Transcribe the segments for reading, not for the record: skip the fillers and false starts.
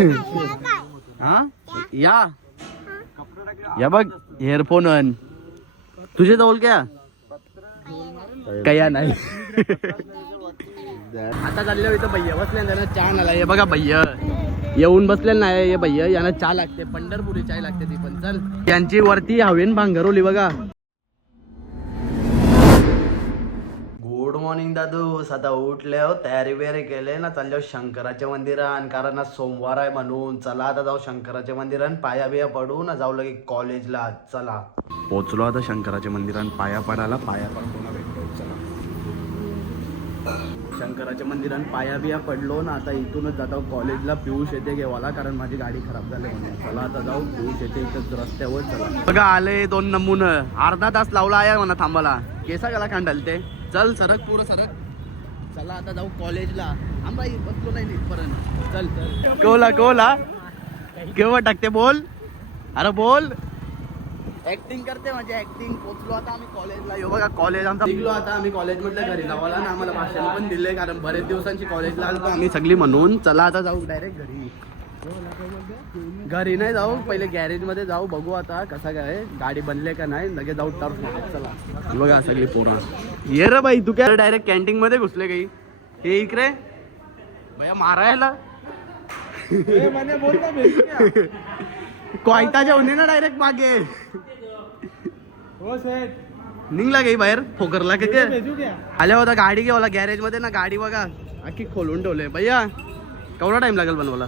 हा या या बघ हेअरफोन तुझे जवळ क्या कया नाही. आता चाललो इथं भैया बसले त्यांना चहा नाला हे बघा भैया येऊन बसलेलं नाही हे भैया यांना चहा लागते पंढरपुरी चाय लागते ती पण चल त्यांची वरती हवेन भांगरवली बघा. गुड मॉर्निंग दादू आता उठले हो तयारी बियारी केले ना चाललो शंकराच्या मंदिरात कारण आज सोमवार आहे म्हणून चला आता जाऊ शंकराच्या मंदिरात पाया बिया पडू ना जाऊ लगे कॉलेजला चला. पोचलो आता शंकराच्या मंदिरात पाया पडायला पाया पडतो ना भेटतो चला. शंकराच्या मंदिरात पाया बिया पडलो ना आता इथूनच जातो कॉलेजला. पियुष येते घेवाला कारण माझी गाडी खराब झाली म्हणून चला आता जाऊ. पियुष येते इथंच रस्त्यावर चला. बघा आले 2 नमुने अर्धा तास लावला आहे म्हणा थांबाला केसा गला कांडल ते चल सरक पुरं सरक चला आता जाऊ कॉलेजला. आंबा बसलो नाही पर्यंत चल चल कोला कोला केव्हा टाकते बोल अरे बोल ऍक्टिंग करते म्हणजे ऍक्टिंग. पोचलो आता आम्ही कॉलेजला येऊ बघा कॉलेज आमचा निघलो आता आम्ही कॉलेज मधल्या घरी जावाला ना आम्हाला भाषण पण दिले कारण बरेच दिवसांची कॉलेजला आलो आम्ही सगळी म्हणून चला आता जाऊ डायरेक्ट घरी. घरी नाही जाऊ पहिले गॅरेज मध्ये जाऊ बघू आता कसा काय गाडी बनले का नाही लगेच जाऊ टर्फ चला. बघा सगळी पोरा ये रे बाई तू काय डायरेक्ट कॅन्टीन मध्ये घुसले काही हे इकडे भैया मारायला कोयता जेवणे ना डायरेक्ट मागे निघला काही बाहेर फोकरला का आल्या होता गाडी घेवाला गॅरेज मध्ये ना गाडी बघा अख्खी खोलून ठेवले भैया केवढा टाइम लागेल बनवायला.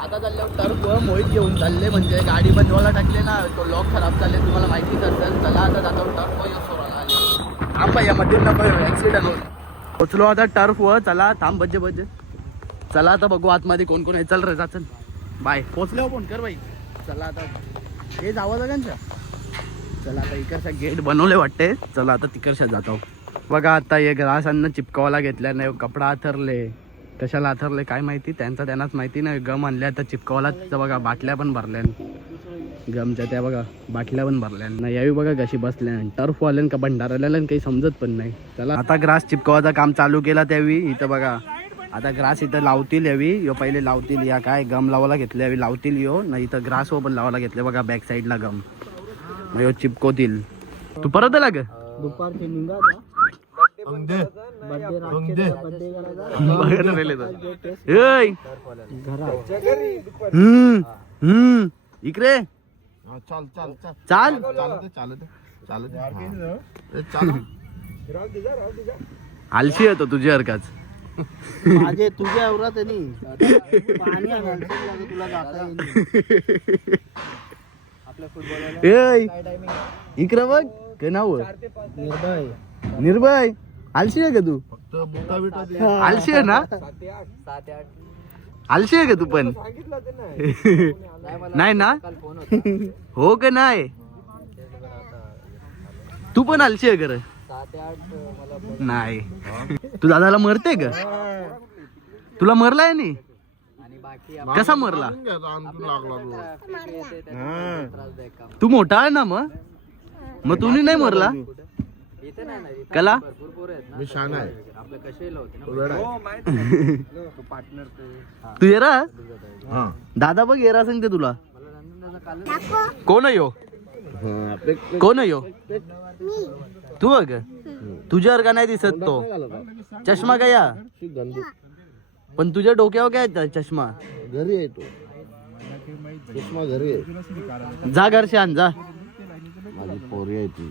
आता चालल्यावर टर्फ मोहित घेऊन चालले म्हणजे गाडी बनवायला टाकले ना तो लॉक खराब चालले तुम्हाला माहितीच असेल. चला आता जातो टर्फ थांबा या मध्ये ऍक्सिडेंट होत पोचलो आता टर्फ व चला थांब बज्जे बज्जे चला आता बघू आतमध्ये कोण कोण आहे. चल रे जा चल बाय पोचले फोन कर बाई चला आता हे जावं सगळ्यांच्या चला आता इकडच्या गेट बनवले वाटते चला आता तिकडच्या जातो. बघा आता हे ग्रासांना चिपकावाला घेतल्या नाही कपडा आथरले कशाला आथरले काय माहिती त्यांनाच माहिती नाही. गम आणल्या आता चिपकावाला बघा बाटल्या पण भरल्या गमच्या त्या बघा बाटल्या पण भरल्या नाही यावी बघा कशी बसल्या टर्फ वाल्यान का भंडाराला काही समजत पण नाही. चला आता ग्रास चिपकावाचं काम चालू केला त्यावेळी इथं बघा आता ग्रास इथं लावतील यावी यो पहिले लावतील या काय गम लावायला घेतले यावी लावतील यो नाही इथं ग्रास पण लावायला घेतले बघा बॅक साईडला गम मग यो चिपकवतील. तू परत आला का दुपारची निघा इकडे चाल चाल चाल चाल आलशी येतो तुझ्या हरकाच माझे तुझ्या एवढा इकडे बघ काय नाव निर्भय आलशी आहे का तू आलशी आहे ना आलशी आहे का तू पण नाही ना हो का नाही तू पण आलशी आहे कर नाही तू दादाला मरते का तुला मरलाय नी कसा मरला तू मोठा आहे ना मग तुम्ही नाही मरला कला तू येरा दादा बघ येरा सांगते तुला कोण आहे यो कोण आहे यो तू बघ तुझ्यावर का नाही दिसत तो चष्मा काय या पण तुझ्या डोक्यावर काय चष्मा घरी आहे तो चष्मा घरी आहे जा घरशी आण जा पोरी आहे ती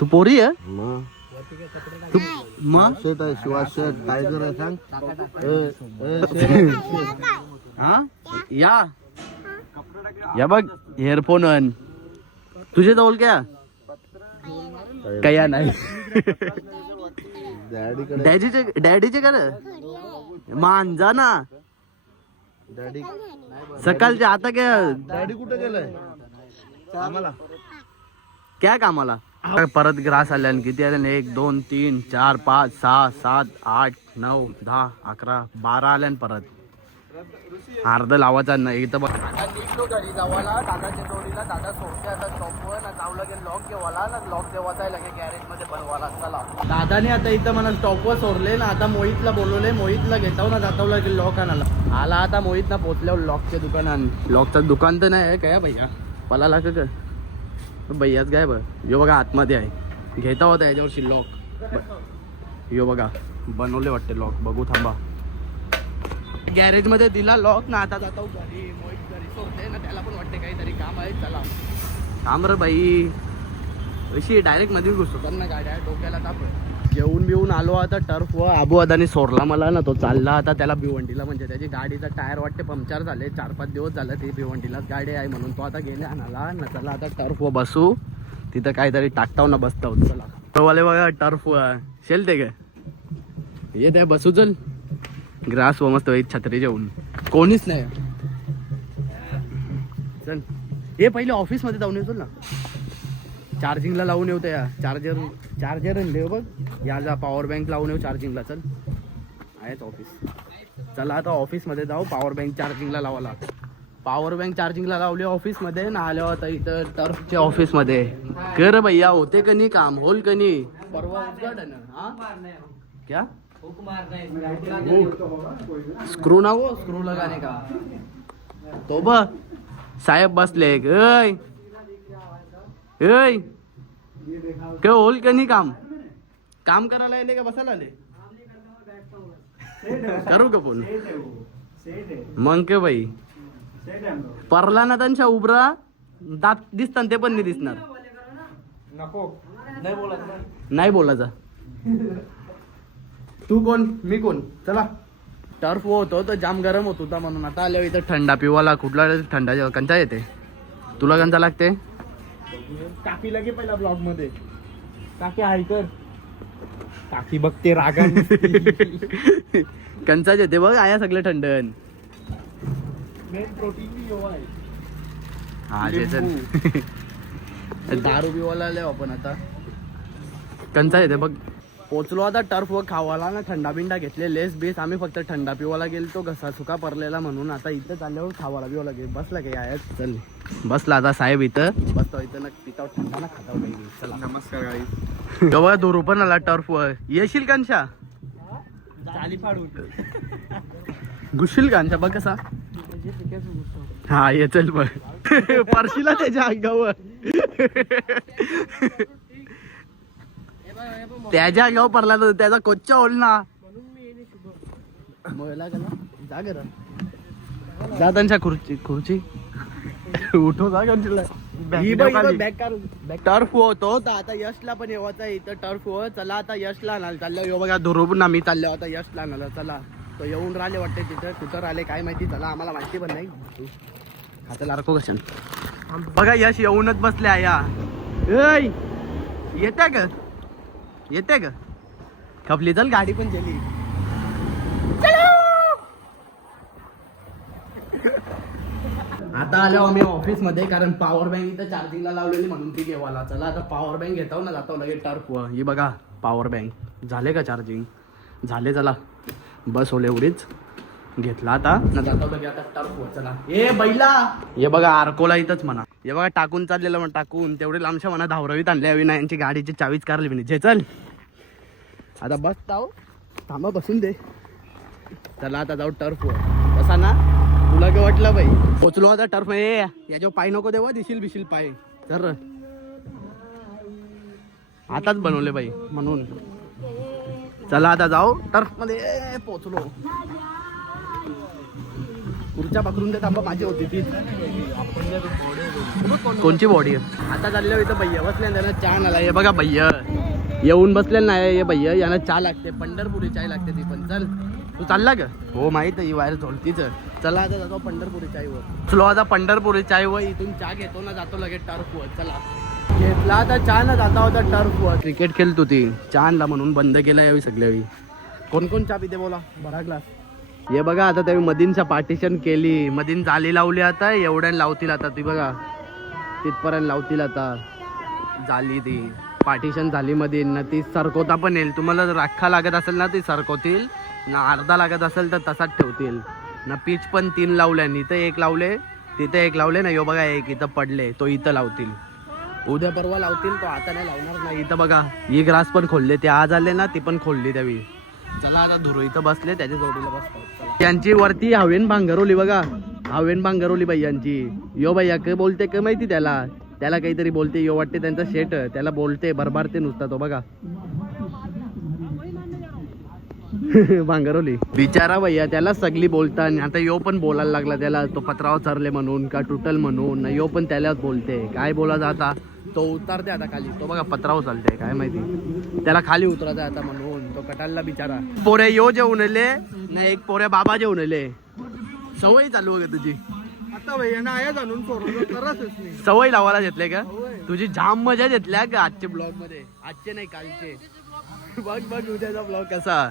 तू पोरी आहे तू मग शर्ट आहे शिवा शर्ट टायगर आहे सांग हा या बघ हेअरफोन तुझे जवळ क्या कया नाही डॅडीचे कर मांजा ना डॅडी सकाळचे आता काय डॅडी कुठे गेलाय कामाला क्या कामाला परत ग्रास आल्या किती आल्या 1 2 3 4 5 6 7 8 9 10 11 12 आल्या परत अर्ध लावायचा नाही इथं बघ. आता निघलो घरी जावाला दादाच्या जोडीला. दादा सोडते आता स्टॉपवर ना. जाऊ लगे लॉक घेवाला ना. लॉक देवाचा लगे गॅरेज मध्ये बनवाला. चला दादाने आता इथं मला स्टॉपवर सोडले ना. आता मोहितला बोलवले. मोहितला घेताव ना. जाताव लगे लॉक आणायला. आला आता मोहित ना. पोचल्यावर लॉकच्या दुकानात. लॉकचं दुकान तर नाही आहे काय भैया पलाला का भैयाच काय बघ. यो बघा आतमध्ये आहे. घेता होता याच्यावरची लॉक. यो बघा बनवले वाटते लॉक. बघू थांबा. गॅरेज मध्ये दिला लॉक ना. आता जातो घरी. मोहित घरी सोडते ना. त्याला पण वाटते काहीतरी काम आहे. चला काम रे बाई. अशी डायरेक्ट मध्ये घुसतो ना गाड्या. डोक्याला ताप. जेवून बिवून आलो आता टर्फ व आबू अदानी सोडला मला ना. तो चालला आता त्याला भिवंडीला. म्हणजे त्याची गाडीचा टायर वाटते पंक्चर झाले. 4-5 दिवस झाले. ती भिवंडीलाच गाडी आहे म्हणून तो आता गेले आणाला ना. चला आता टर्फ व बसू. तिथं काहीतरी टाकताव ना. बसताव. चला तोवाले बघा टर्फ व शेलते का येत आहे. बसू चल. ग्रास व मस्त छत्री जेवून कोणीच नाही. चल हे पहिले ऑफिस मध्ये जाऊन येतो ना. चार्जिंगला लावून येऊ. त्या चार्जर आणले बघ. याला पॉवर बँक लावून येऊ चार्जिंगला. चल आहेच ऑफिस. चला आता ऑफिस मध्ये जाऊ. पॉवर बँक चार्जिंगला लावायला. पॉवर बँक चार्जिंगला लावले ऑफिस मध्ये ना. आल्या होता इथं टर्फच्या ऑफिस मध्ये. कर भैया होते का नाही काम. होल का नाही. परवा उद्घाटन हा क्या स्क्रू ना वो. स्क्रू लगाने का तो बघ साहेब बसले. काय होल का नाही काम. काम करायला आले का बसायला आले. करू का पण मग के बाई. परला ना त्यांच्या उबरा दात दिसतात. ते पण नाही दिसणार. नाही बोलायचं. तू कोण मी कोण. चला टर्फ होतो तर जाम गरम होत होता म्हणून आता आल्यावर इथं थंडा पिवाला. कुठला थंडा कंचा येते तुला. कंचा लागते. काकी लगे पहिला ब्लॉग मध्ये. काकी ऐकर. काकी बघते रागा. कंचाच येते बघ. आया सगळे थंडन. मेन प्रोटीन भी यो आहे. हा जे चल दारू पिवाला आले आपण आता. कंचा येते बघ. पोचलो आता टर्फ व खावाला ना. थंडा बिंडा घेतले. लेस बेस आम्ही फक्त थंडा पिवाला गेलो. घसा सुका पडलेला म्हणून आता इथं चालल्यावर खावाला पिवाला गेलो. बसला काही आहे. चल बसला आता साहेब इथं. बसतो इथं ना. पिताव थंडा ना खाताव काही. चला नमस्कार गाई. तेव्हा दोरू पण आला टर्फ वर. येशील कांशा. चाली फाडून घुसशील कांशा बघ कसा. हा ये चल बघ. परशीला त्याच्या अंगावर. त्याच्या अंगावर पडला तर त्याचा कोच्चा ओल ना. जा गर जा त्यांच्या खुर्ची उठो. जा कंचला टर्फ होतो तर आता यशला पण येवायचा इथं टर्फ हो. चला आता यशला आणाल चाललं. यो बघा धुरून आम्ही चाललो आता यशला आणायला. चला तो येऊन राहिले वाटते तिथं. कुठं राहिले काय माहिती. चला आम्हाला माहिती पण नाही. आता लारको कशन बघा. यश येऊनच बसले आया. येते का येते का खपली. चल गाडी पण गेली. आता आलो आम्ही ऑफिस मध्ये. कारण पॉवर बँक इथं चार्जिंगला लावलेली म्हणून ती घेवाला. चला आता पॉवर बँक घेताव ना. जातो लगेच टर्फ वर. ही बघा पॉवर बँक. झाले का चार्जिंग. झाले. चला बस होले एवढीच घेतला आता ना. जातो लगे आता टर्फ वर. चला ए बैला. हे बघा आर्कोला इथंच म्हणा. हे बघा टाकून चाललेलं म्हणा. टाकून तेवढे लांबच्या म्हणा धावरवीत आणले हवी ना. यांची गाडीची चावीच कारली म्हणे. जे चल आता बस ताव. थांबा बसून दे. चला आता जाऊ टर्फ वर. बसा ना. तुला काय वाटलं बाई. पोचलो आता टर्फ. याच्यावर पाय नको देवा. दिशील बिशील पाय. तर आताच बनवले बाई म्हणून. चला आता जाऊ टर्फ मध्ये. पोचलो. खुर्च्या पकडून दे. थांबा माझी होती ती. कोणची बॉडी आहे. आता चाललं इथं भैया बसले. त्यांना चहा आला. हे बघा भैया येऊन बसलेलं नाही. हे भैया यांना चहा लागते. पंढरपुरी चाय लागते ती पण. चल तू चालला का. हो माहित आहे. ही वायर झोलतीच. चला आता जातो पंढरपुरी चायवर. चलो आता पंढरपुरी चायवर. इथून चहा घेतो ना. जातो लगेच टर्फवर. चला घेतला आता चहा ना. जाता होता टर्फवर. क्रिकेट खेळतो ती. चहा आणला म्हणून बंद केला यावी सगळ्यावेळी. कोण कोण चहा पिते बोला. भरा ग्लास. हे बघा आता त्यावेळी मधीनच्या पार्टिशन केली. मधीन जाली लावली. आता एवढ्या लावतील. आता ती बघा तिथपर्यंत लावतील. आता जाली ती पार्टिशन झाली मध्ये ना. ती सरकवता पण येईल. तुम्हाला जर राखा लागत असेल ना ती सरकवतील ना. अर्धा लागत असेल तर तसाच ठेवतील. ना पीच पण 3 लावले, इथं 1 लावले, तिथे 1 लावले ना. यो बघा एक इथं पडले, तो इथं लावतील, उद्या परवा लावतील, तो आता नाही लावणार नाही. इथं बघा ही ग्रास पण खोलले, ते आज आले ना, ती पण खोलली त्यावेळी. चला आता धुरू इथं बसले, त्याच्या जोडीला बसतो. त्यांची वरती हवेन भांगरवली बघा, हवेन भांगरवली बाई यांची. यो बाई काय बोलते का माहिती त्याला, त्याला काहीतरी बोलते. यो वाटते त्यांचा शेट, त्याला बोलते भरभारते नुसता तो बघा. भांगरवली बिचारा भैया, त्याला सगळी बोलता. आणि आता यो पण बोलायला लागला त्याला, तो पत्राव चरले म्हणून का टुटल म्हणून. यो पण त्याला बोलते, काय बोला जाता, तो उतारते आता खाली. तो बघा पत्राव चालते, काय माहिती त्याला खाली उतरायचं आता म्हणून. तो कटालला बिचारा. पोरे यो जेवणले ना, एक पोरे बाबा जेवणले. सवय चालू आहे तुझी आता भैया ना आया जाणून नाही. सवय लावायला घेतले का तुझी? जाम मजा घेतल्या का आजच्या ब्लॉग मध्ये? आजचे नाही कालचे. बघ बघ उद्याचा ब्लॉग कसा.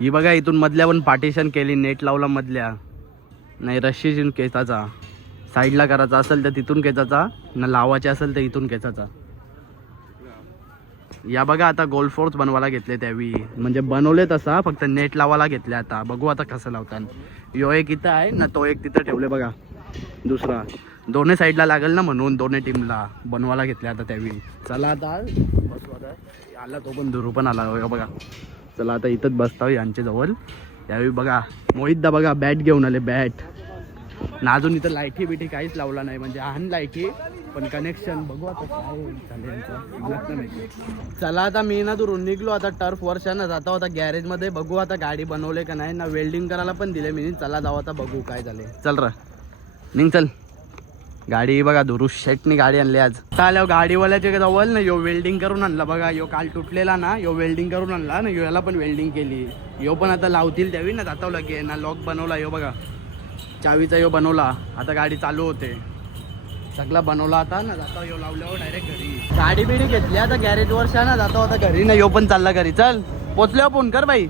ही बघा इथून मधल्या पण पार्टिशन केली, नेट लावला मधल्या. नाही रशी केसाचा साईडला करायचा असेल तर तिथून केसाचा, ना लावायचे असेल तर इथून केसाचा. या बघा आता गोल फोर्स बनवायला घेतले त्यावेळी, म्हणजे बनवले तसा, फक्त नेट लावायला घेतले. आता बघू आता कसं लावतात. यो एक इथं आहे ना, तो एक तिथं ठेवले बघा. दुसरा दोन्ही साईडला लागेल ना, म्हणून दोन्ही टीमला बनवायला घेतले आता त्यावेळी. चला आता बसू. आता आला तो पण, धुरू पण आला बघा. चला आता इथंच बसता यांच्या जवळ. त्यावेळी बघा मोहितदा बघा बॅट घेऊन आले, बॅट ना. अजून इथं लाईटी बिटी काहीच लावला नाही, म्हणजे आण लाईटी पण कनेक्शन बघू आता काय चालेल मला तर माहिती. चला आता मी ना दुरून निघलो आता टर्फ वर्षानं जाता होता गॅरेज मध्ये. बघू आता गाडी बनवले का नाही ना, वेल्डिंग करायला पण दिले मी. चला जाऊ आता बघू काय झाले. चल र निघ चल. गाडी बघा धुरू शेटनी गाडी आणली आज. चालेल गाडीवाल्याच्या जवळ ना, यो वेल्डिंग करून आणला बघा. यो काल तुटलेला ना, यो वेल्डिंग करून आणला ना. यो याला पण वेल्डिंग केली. यो पण आता लावतील त्यावेळी ना. जाता लगे ना लॉक बनवला. यो बघा चावीचा यो बनवला. आता गाडी चालू होते, सगळा बनवला आता ना. जाता यो लावल्यावर डायरेक्ट घरी. गाडी बिडी घेतली आता गॅरेज वर ना. जाता होता घरी ना. यो पण चालला घरी. चल पोचल्यावर फोन कर बाई,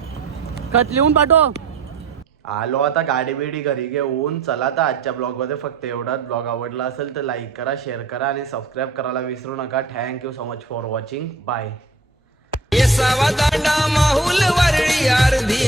खत लिहून पाठव. आलो आता गाडी बिडी घरी घेऊन. चला आता आजच्या ब्लॉग मध्ये फक्त एवढाच. ब्लॉग आवडला असेल तर लाईक करा, शेअर करा आणि सबस्क्राईब करायला विसरू नका. Thank you so much for watching. Bye. Mahul Worli अर्धी